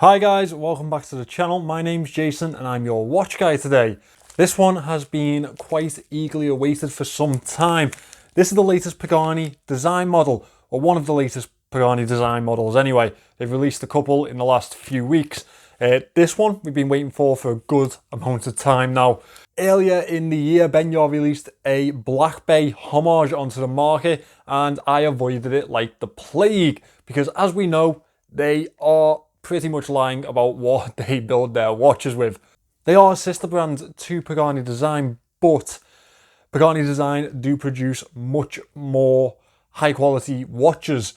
Hi guys, welcome back to the channel. My name's Jason and I'm your watch guy today. This one has been quite eagerly awaited for some time. This is the latest Pagani design model, or one of the latest Pagani design models anyway. They've released a couple in the last few weeks. This one we've been waiting for a good amount of time now. Earlier in the year, Benyo released a Blackbay Homage onto the market and I avoided it like the plague because, as we know, they are pretty much lying about what they build their watches with. They are a sister brand to Pagani Design, but Pagani Design do produce much more high quality watches.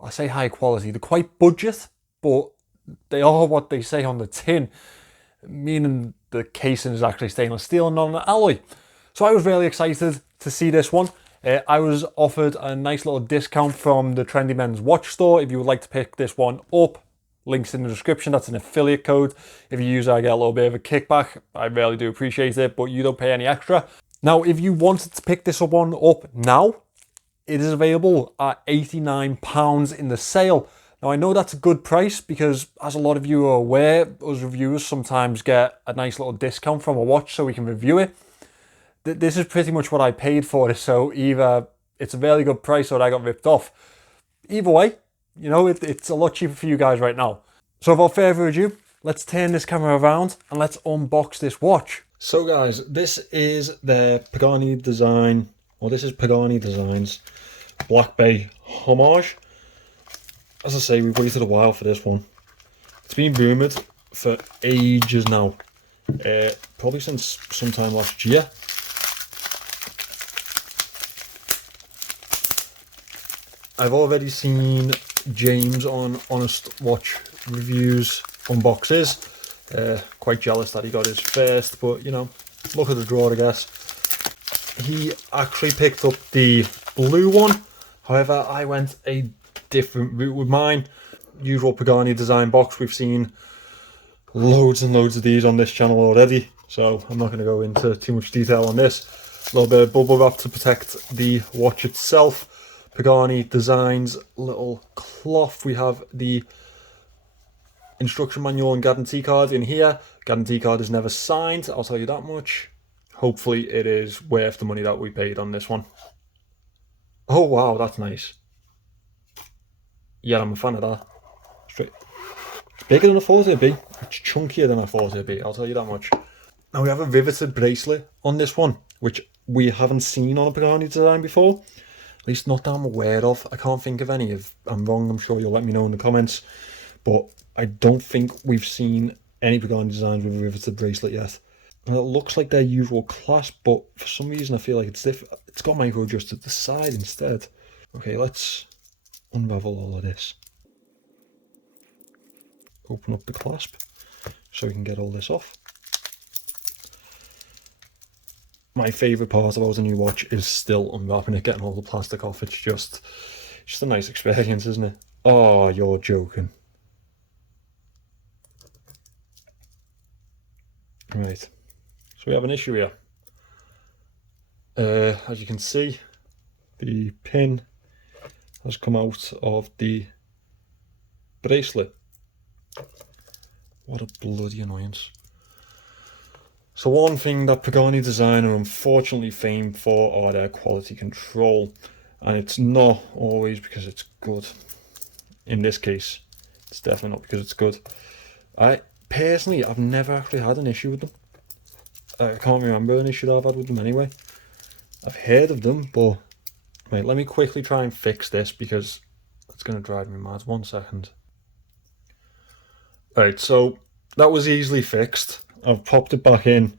I say high quality, they're quite budget, but they are what they say on the tin, meaning the casing is actually stainless steel and not an alloy. So I was really excited to see this one. I was offered a nice little discount from the Trendy Men's Watch Store. If you would like to pick this one up, links in the description. That's an affiliate code. If you use it, I get a little bit of a kickback. I really do appreciate it, but you don't pay any extra. Now, if you wanted to pick this one up now, it is available at £89 in the sale. Now, I know that's a good price because, as a lot of you are aware, us reviewers sometimes get a nice little discount from a watch so we can review it. This is pretty much what I paid for it, so either it's a very good price or I got ripped off. Either way, you know, it's a lot cheaper for you guys right now. So without further ado, let's turn this camera around and let's unbox this watch. So guys, this is the Pagani Design, or this is Pagani Design's Blackbay Homage. As I say, we've waited a while for this one. It's been rumoured for ages now, probably since sometime last year. I've already seen James on Honest Watch Reviews unboxes. Quite jealous that he got his first, but you know, look at the draw, I guess. He actually picked up the blue one. However, I went a different route with mine. Usual Pagani Design box. We've seen loads and loads of these on this channel already, so I'm not going to go into too much detail on this. A little bit of bubble wrap to protect the watch itself. Pagani Design's little cloth. We have the instruction manual and guarantee card in here. Guarantee card is never signed, I'll tell you that much. Hopefully it is worth the money that we paid on this one. Oh wow, that's nice. Yeah, I'm a fan of that. Straight. It's bigger than I thought it'd be. It's chunkier than I thought it'd be, I'll tell you that much. Now we have a riveted bracelet on this one, which we haven't seen on a Pagani Design before. At least not that I'm aware of. I can't think of any. If I'm wrong, I'm sure you'll let me know in the comments. But I don't think we've seen any Pagani Designs with a riveted bracelet yet. And it looks like their usual clasp, but for some reason I feel like it's different. It's got micro adjust at the side instead. Okay, let's unravel all of this. Open up the clasp so we can get all this off. My favourite part about a new watch is still unwrapping it, getting all the plastic off. It's just a nice experience, isn't it? Oh, you're joking. Right, so we have an issue here. As you can see, the pin has come out of the bracelet. What a bloody annoyance. So one thing that Pagani Design are unfortunately famed for are their quality control, and it's not always because it's good. In this case, it's definitely not because it's good. I've never actually had an issue with them. I can't remember an issue that I've had with them anyway. I've heard of them, but right, let me quickly try and fix this because it's going to drive me mad. 1 second. Right, so that was easily fixed. I've popped it back in.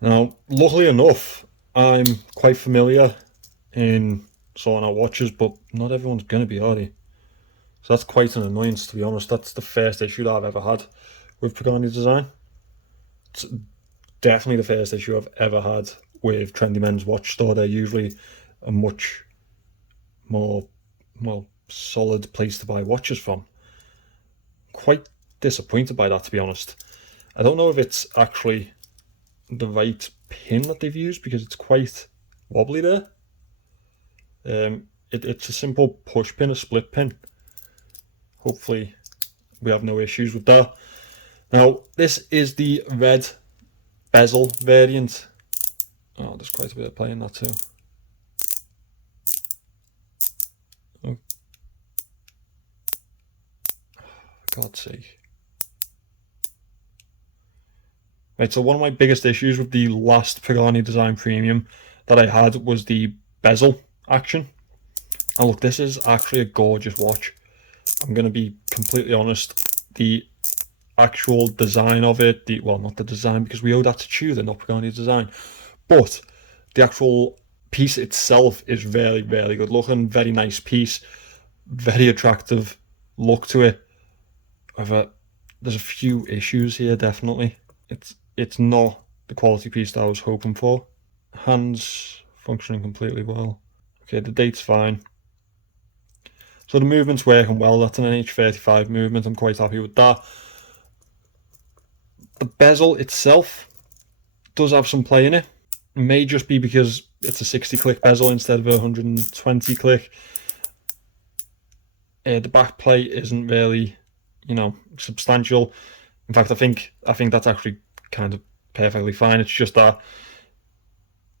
Now, luckily enough, I'm quite familiar in sorting out watches, but not everyone's going to be, are they? So that's quite an annoyance, to be honest. That's the first issue that I've ever had with Pagani Design. It's definitely the first issue I've ever had with Trendy Men's Watch Store. They're usually a much more, well, solid place to buy watches from. Quite disappointed by that, to be honest. I don't know if it's actually the right pin that they've used because it's quite wobbly there. It's a simple push pin, a split pin. Hopefully we have no issues with that. Now, this is the red bezel variant. Oh, there's quite a bit of play in that too. Oh, for God's sake. Right, so one of my biggest issues with the last Pagani Design Premium that I had was the bezel action. And look, this is actually a gorgeous watch. I'm going to be completely honest. The actual design of it, well, not the design, because we owe that to Tudor, not Pagani Design, but the actual piece itself is very, very good looking. Very nice piece. Very attractive look to it. However, there's a few issues here, definitely. It's not the quality piece that I was hoping for. Hands functioning completely well. Okay, the date's fine. So the movement's working well. That's an NH35 movement. I'm quite happy with that. The bezel itself does have some play in it. It may just be because it's a 60 click bezel instead of a 120 click. The back plate isn't really, substantial. In fact, I think that's actually kind of perfectly fine. It's just that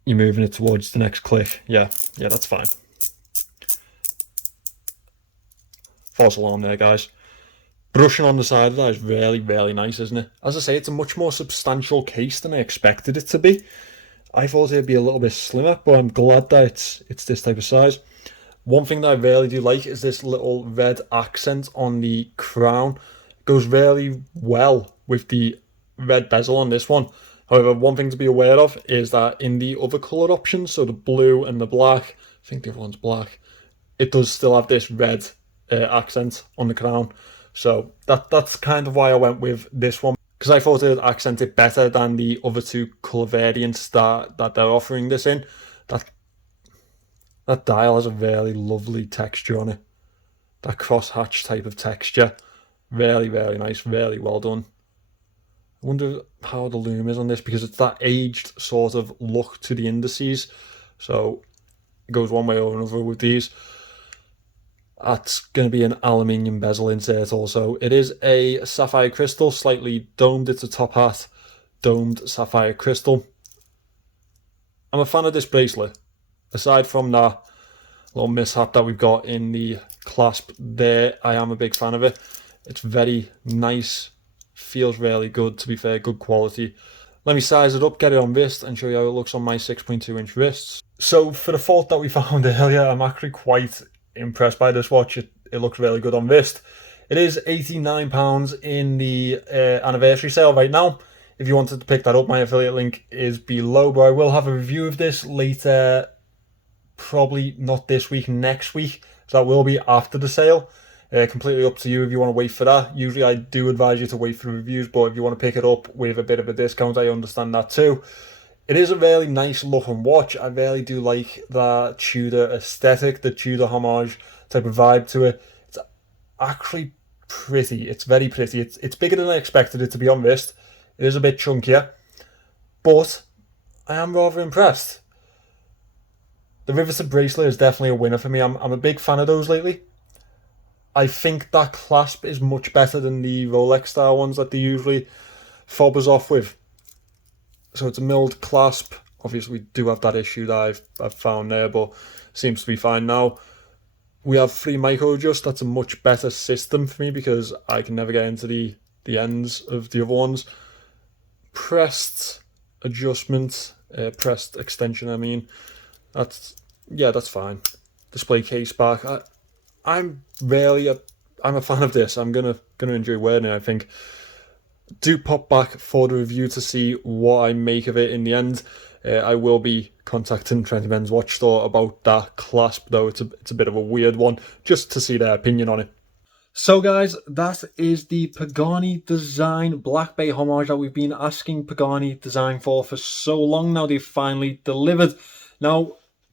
you're moving it towards the next click. Yeah, that's fine. False alarm there, guys. Brushing on the side of that is really, really nice, isn't it? As I say, it's a much more substantial case than I expected it to be. I thought it'd be a little bit slimmer, but I'm glad that it's this type of size. One thing that I really do like is this little red accent on the crown. It goes really well with the red bezel on this one. However, one thing to be aware of is that in the other colour options, so the blue and the black, I think the other one's black, it does still have this red accent on the crown. So that's kind of why I went with this one, because I thought it would accent it better than the other two colour variants that they're offering this in. That dial has a really lovely texture on it. That crosshatch type of texture. Really, really nice. Really well done. I wonder how the loom is on this, because it's that aged sort of look to the indices. So it goes one way or another with these. That's going to be an aluminium bezel insert also. It is a sapphire crystal, slightly domed. It's a top hat, domed sapphire crystal. I'm a fan of this bracelet. Aside from that little mishap that we've got in the clasp there, I am a big fan of it. It's very nice. Feels really good, to be fair, good quality. Let me size it up, get it on wrist, and show you how it looks on my 6.2 inch wrists. So for the fault that we found earlier, I'm actually quite impressed by this watch. It looks really good on wrist. It is £89 in the anniversary sale right now. If you wanted to pick that up, my affiliate link is below, but I will have a review of this later, probably not this week, next week. So that will be after the sale. Completely up to you if you want to wait for that. Usually I do advise you to wait for reviews, but if you want to pick it up with a bit of a discount, I understand that too. It is a really nice looking watch. I really do like the Tudor aesthetic, the Tudor homage type of vibe to it. It's actually pretty. It's very pretty. It's bigger than I expected it to be on wrist. It is a bit chunkier, but I am rather impressed. The riveted bracelet is definitely a winner for me. I'm a big fan of those lately. I think that clasp is much better than the Rolex style ones that they usually fob us off with. So it's a milled clasp. Obviously, we do have that issue that I've found there, but seems to be fine now. We have free micro adjust. That's a much better system for me because I can never get into the ends of the other ones. Pressed adjustment, pressed extension. I mean, that's fine. Display case back. I'm a fan of this. I'm gonna enjoy wearing it, I think. Do pop back for the review to see what I make of it in the end. I will be contacting Trendy Men's Watch Store about that clasp, though it's a bit of a weird one, just to see their opinion on it. So guys, that is the Pagani Design Blackbay Homage that we've been asking Pagani Design for so long now. They've finally delivered. Now,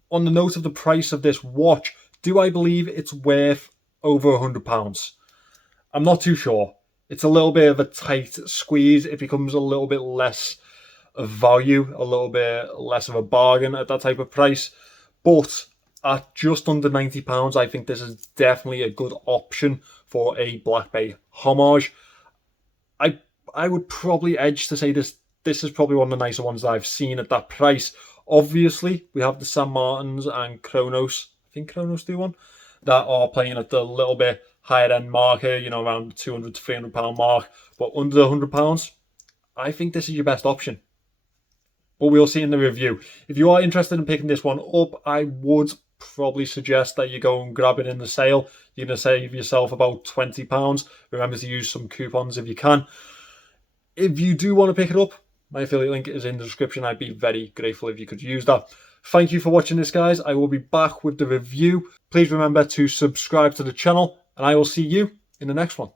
on the note of the price of this watch, do I believe it's worth over £100? I'm not too sure. It's a little bit of a tight squeeze. It becomes a little bit less of value, a little bit less of a bargain at that type of price. But at just under £90, I think this is definitely a good option for a Blackbay Homage. I would probably edge to say this is probably one of the nicer ones that I've seen at that price. Obviously, we have the San Martins and Chronos. I think Chronos do one that are playing at the little bit higher end market, you know, around the £200 to £300 mark. But under the £100, I think this is your best option. But we'll see in the review. If you are interested in picking this one up, I would probably suggest that you go and grab it in the sale. You're going to save yourself about £20. Remember to use some coupons if you can. If you do want to pick it up, my affiliate link is in the description. I'd be very grateful if you could use that. Thank you for watching this, guys. I will be back with the review. Please remember to subscribe to the channel, and I will see you in the next one.